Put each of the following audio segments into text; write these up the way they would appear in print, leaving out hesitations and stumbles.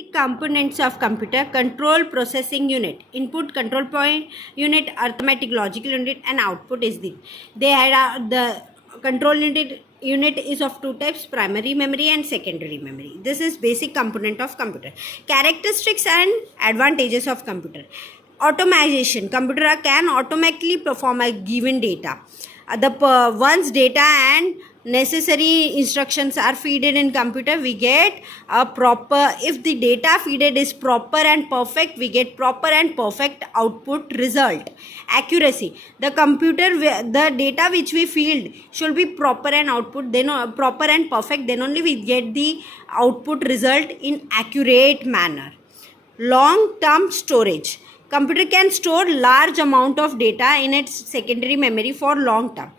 Basic components of computer: control processing unit, input control point unit, arithmetic logical unit, and output is the control unit is of two types: primary memory and secondary memory. This is basic component of computer. Characteristics and advantages of computer: automation. Computer can automatically perform a given data. Once data and necessary instructions are fed in computer, we get a proper, if the data fed is proper and perfect, we get proper and perfect output result. Accuracy: the the data which we feed should be proper and output, then proper and perfect, then only we get the output result in accurate manner. Long term storage: computer can store large amount of data in its secondary memory for long time.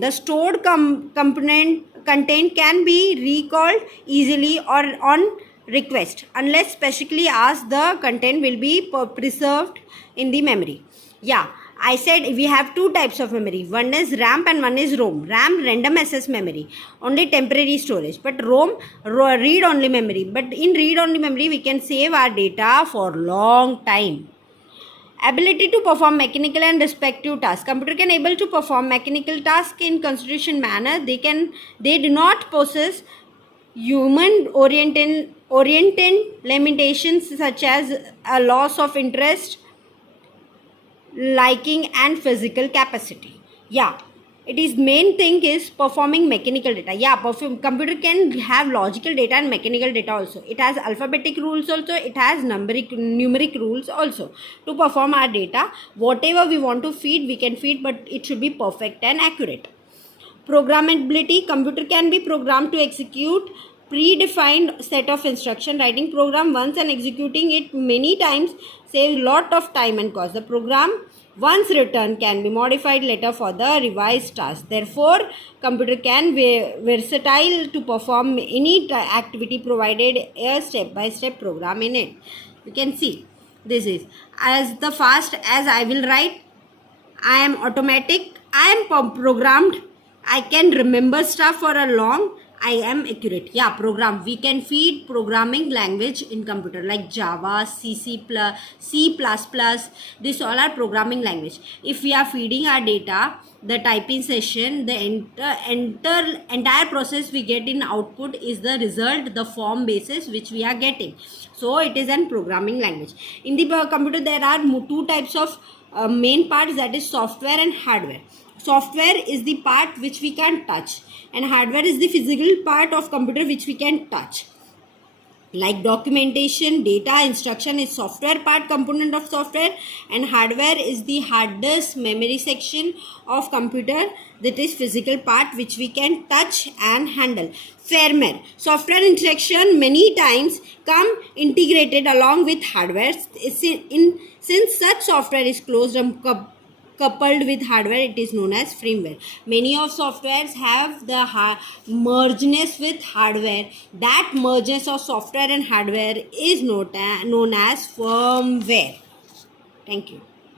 The stored content can be recalled easily or on request. Unless specifically asked, the content will be preserved in the memory. Yeah, I said we have two types of memory. One is RAM and one is ROM. RAM, random access memory, only temporary storage. But ROM, read only memory. But in read only memory, we can save our data for long time. Ability to perform mechanical and respective tasks: computer can able to perform mechanical tasks in constitution manner. They do not possess human oriented limitations such as a loss of interest, liking, and physical capacity. Yeah, it is main thing is performing mechanical data. Yeah, computer can have logical data and mechanical data also. It has alphabetic rules also, it has numeric rules also. To perform our data, whatever we want to feed, we can feed, but it should be perfect and accurate. Programmability: computer can be programmed to execute predefined set of instruction. Writing program once and executing it many times saves lot of time and cost. The program once written can be modified later for the revised task. Therefore, computer can be versatile to perform any activity provided a step-by-step program in it. You can see this is as the fast as I will write. I am automatic. I am programmed. I can remember stuff for a long. I am accurate. Yeah, program. We can feed programming language in computer like Java, C++. This all are programming language. If we are feeding our data, the typing session, the entire process we get in output is the result, the form basis which we are getting. So it is an programming language. In the computer, there are two types of main parts, that is software and hardware. Software is the part which we can touch, and hardware is the physical part of computer which we can touch. Like documentation, data, instruction is software part component of software, and hardware is the hard disk memory section of computer, that is physical part which we can touch and handle. Firmware: software instruction many times come integrated along with hardware. Since such software is closed and coupled with hardware, it is known as firmware. Many of softwares have the mergeness with hardware. That mergeness of software and hardware is known as firmware. Thank you.